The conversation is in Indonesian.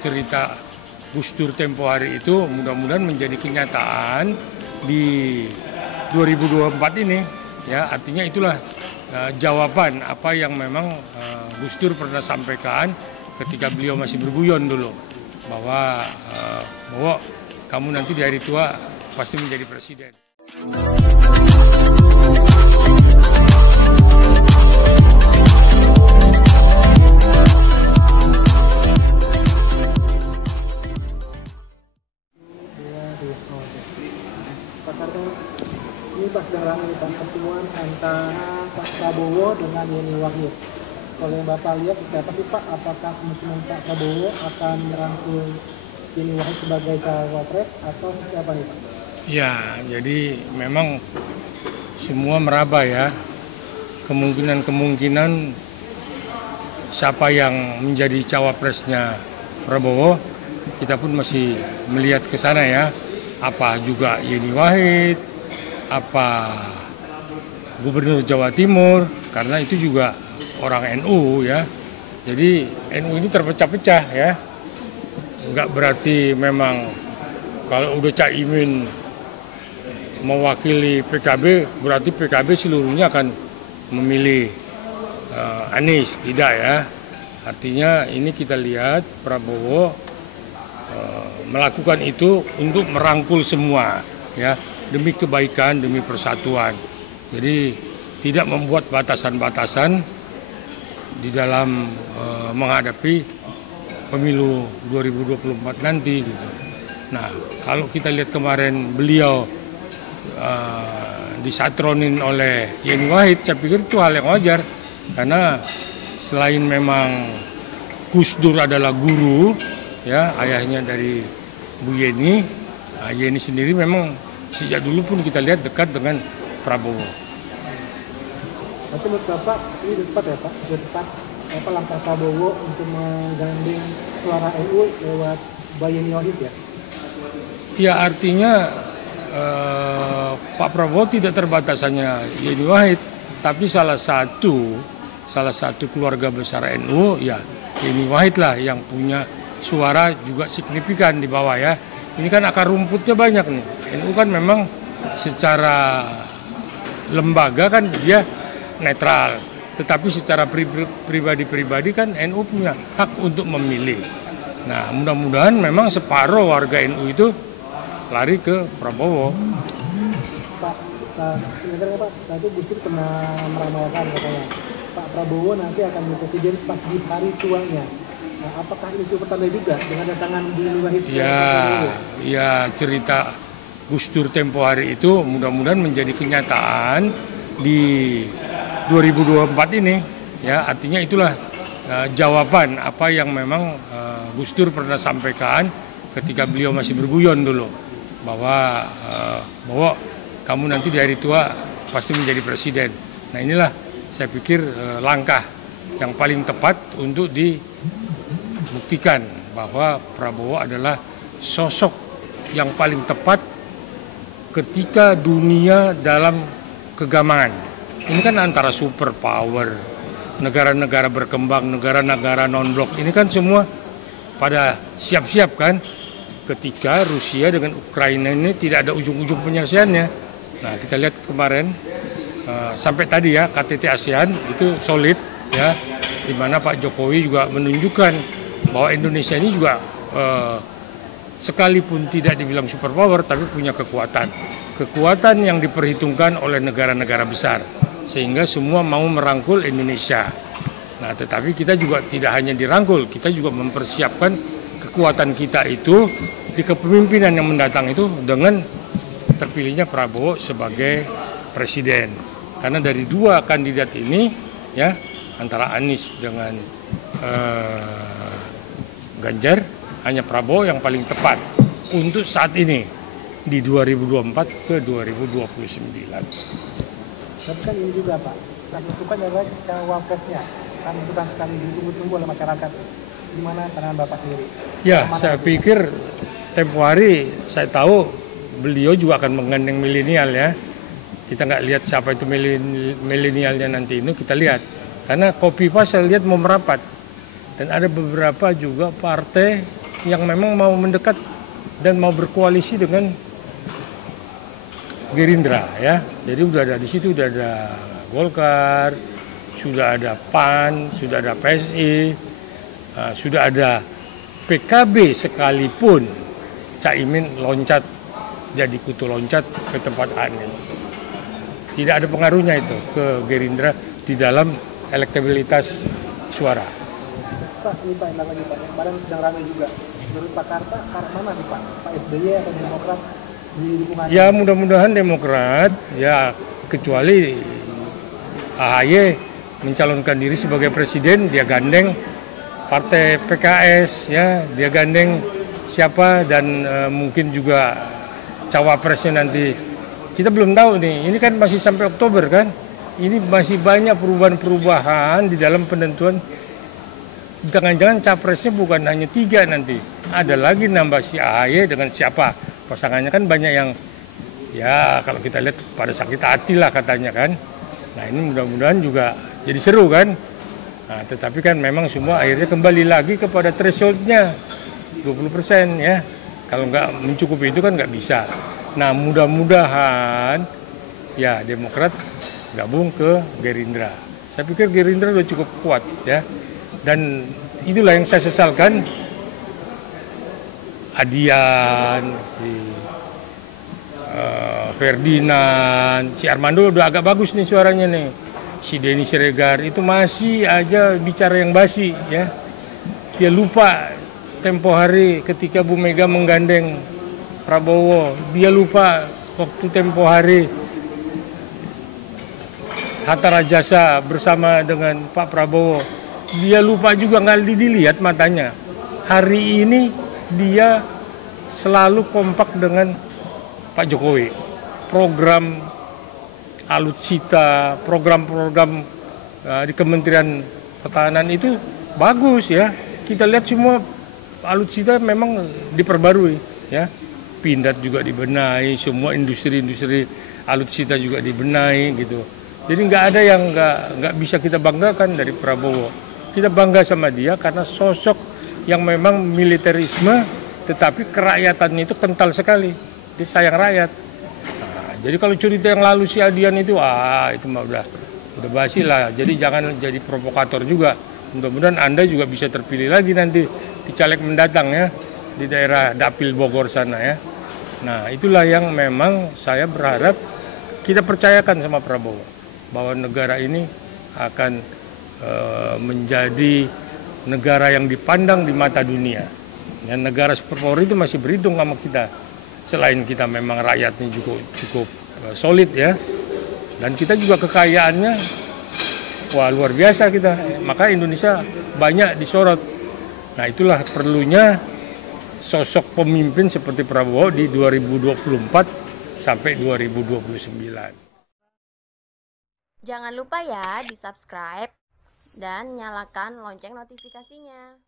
Cerita Gus Dur tempo hari itu mudah-mudahan menjadi kenyataan di 2024 ini, ya. Artinya itulah jawaban apa yang memang Gus Dur pernah sampaikan ketika beliau masih berguyon dulu, bahwa kamu nanti di hari tua pasti menjadi presiden. Ini pas sedang ramai pertemuan antara Pak Prabowo dengan Yeni Wahid. Kalau yang Bapak lihat, siapa sih Pak? Apakah kemungkinan Pak Prabowo akan merangkul Yeni Wahid sebagai cawapres atau siapa nih Pak? Ya, jadi memang semua meraba ya. Kemungkinan siapa yang menjadi cawapresnya Prabowo, kita pun masih melihat ke sana ya. Apa juga Yeni Wahid, apa Gubernur Jawa Timur, karena itu juga orang NU ya. Jadi NU ini terpecah-pecah ya. Enggak berarti memang kalau udah Caimin mewakili PKB, berarti PKB seluruhnya akan memilih Anies, tidak ya. Artinya ini kita lihat Prabowo melakukan itu untuk merangkul semua ya, demi kebaikan, demi persatuan. Jadi tidak membuat batasan-batasan di dalam menghadapi pemilu 2024 nanti gitu. Nah, kalau kita lihat kemarin beliau disatronin oleh Yeni Wahid, saya pikir itu hal yang wajar, karena selain memang Gus Dur adalah guru ya, ayahnya dari Bu Yeni, Yeni sendiri memang sejak dulu pun kita lihat dekat dengan Prabowo. Tapi menurut Bapak ini tepat ya Pak? Tepat apa langkah Prabowo untuk menggandeng suara NU lewat Yeni Wahid ya? Ya, artinya Pak Prabowo tidak terbatas hanya Yeni Wahid, tapi salah satu keluarga besar NU ya Yeni Wahid lah yang punya suara juga signifikan di bawah ya. Ini kan akar rumputnya banyak nih. NU kan memang secara lembaga kan dia netral, tetapi secara pribadi kan NU punya hak untuk memilih. Nah, mudah-mudahan memang separuh warga NU itu lari ke Prabowo. Pak, sebenarnya Pak, tadi Gus Dur pernah meramalkan katanya Pak Prabowo nanti akan menjadi presiden pas di hari tuanya. Nah, apakah itu pertanda juga dengan datangan Yeni Wahid? Ya, cerita Gus Dur tempo hari itu mudah-mudahan menjadi kenyataan di 2024 ini, ya. Artinya itulah jawaban apa yang memang Gus Dur pernah sampaikan ketika beliau masih berguyon dulu, bahwa kamu nanti di hari tua pasti menjadi presiden. Nah, inilah saya pikir langkah yang paling tepat untuk dibuktikan bahwa Prabowo adalah sosok yang paling tepat ketika dunia dalam kegamangan. Ini kan antara superpower, negara-negara berkembang, negara-negara non-blok. Ini kan semua pada siap-siap kan ketika Rusia dengan Ukraina ini tidak ada ujung-ujung penyelesaiannya. Nah, kita lihat kemarin sampai tadi ya KTT ASEAN itu solid ya, di mana Pak Jokowi juga menunjukkan bahwa Indonesia ini juga sekalipun tidak dibilang superpower tapi punya kekuatan yang diperhitungkan oleh negara-negara besar, sehingga semua mau merangkul Indonesia. Nah, tetapi kita juga tidak hanya dirangkul, kita juga mempersiapkan kekuatan kita itu di kepemimpinan yang mendatang itu dengan terpilihnya Prabowo sebagai presiden. Karena dari dua kandidat ini ya, antara Anies dengan Ganjar, hanya Prabowo yang paling tepat untuk saat ini di 2024 ke 2029. Tapi kan ini juga Pak, itu kan adalah cawapresnya, kan itu kan sekali ditunggu-tunggu oleh masyarakat. Gimana pandangan Bapak sendiri? Ya, saya pikir tempo hari saya tahu beliau juga akan menggandeng milenial ya. Kita nggak lihat siapa itu milenialnya nanti ini, kita lihat. Karena Kofifa saya lihat mau merapat Dan ada beberapa juga partai yang memang mau mendekat dan mau berkoalisi dengan Gerindra ya. Jadi udah ada di situ, udah ada Golkar, sudah ada PAN, sudah ada PSI, sudah ada PKB sekalipun Caimin loncat jadi kutu loncat ke tempat Anies. Tidak ada pengaruhnya itu ke Gerindra di dalam elektabilitas suara. Pak, ini Pak, yang lagi Pak, yang kemarin sedang ramai juga. Menurut Pak Karta, mana nih Pak? Pak SBY atau Demokrat di dukungan? Ya mudah-mudahan Demokrat, ya kecuali AHY mencalonkan diri sebagai presiden, dia gandeng partai PKS, ya dia gandeng siapa dan mungkin juga cawapresnya nanti. Kita belum tahu nih, ini kan masih sampai Oktober kan? Ini masih banyak perubahan-perubahan di dalam penentuan. Jangan-jangan capresnya bukan hanya 3 nanti, ada lagi nambah si AHY dengan siapa pasangannya, kan banyak yang ya kalau kita lihat pada sakit hati lah katanya kan. Nah ini mudah-mudahan juga jadi seru kan. Nah, tetapi kan memang semua akhirnya kembali lagi kepada thresholdnya 20% ya. Kalau nggak mencukupi itu kan nggak bisa. Nah mudah-mudahan ya Demokrat gabung ke Gerindra. Saya pikir Gerindra udah cukup kuat ya. Dan itulah yang saya sesalkan, Adian, si Ferdinand, si Armando udah agak bagus nih suaranya nih. Si Denny Siregar itu masih aja bicara yang basi ya. Dia lupa tempo hari ketika Bu Mega menggandeng Prabowo. Dia lupa waktu tempo hari Hatta Rajasa bersama dengan Pak Prabowo. Dia lupa juga, nggak dilihat matanya. Hari ini dia selalu kompak dengan Pak Jokowi. Program alutsista, program-program di Kementerian Pertahanan itu bagus ya. Kita lihat semua alutsista memang diperbarui ya. Pindad juga dibenahi, semua industri-industri alutsista juga dibenahi gitu. Jadi nggak ada yang nggak bisa kita banggakan dari Prabowo. Kita bangga sama dia karena sosok yang memang militerisme, tetapi kerakyatannya itu kental sekali. Dia sayang rakyat. Nah, jadi kalau cerita yang lalu si Adian itu, itu mah udah basi lah. Jadi jangan jadi provokator juga. Mudah-mudahan Anda juga bisa terpilih lagi nanti di caleg mendatang ya, di daerah Dapil Bogor sana ya. Nah itulah yang memang saya berharap kita percayakan sama Prabowo, bahwa negara ini akan menjadi negara yang dipandang di mata dunia. Dan negara superpower itu masih berhitung sama kita. Selain kita memang rakyatnya cukup solid ya. Dan kita juga kekayaannya wah luar biasa kita. Maka Indonesia banyak disorot. Nah itulah perlunya sosok pemimpin seperti Prabowo di 2024 sampai 2029. Jangan lupa ya di subscribe dan nyalakan lonceng notifikasinya.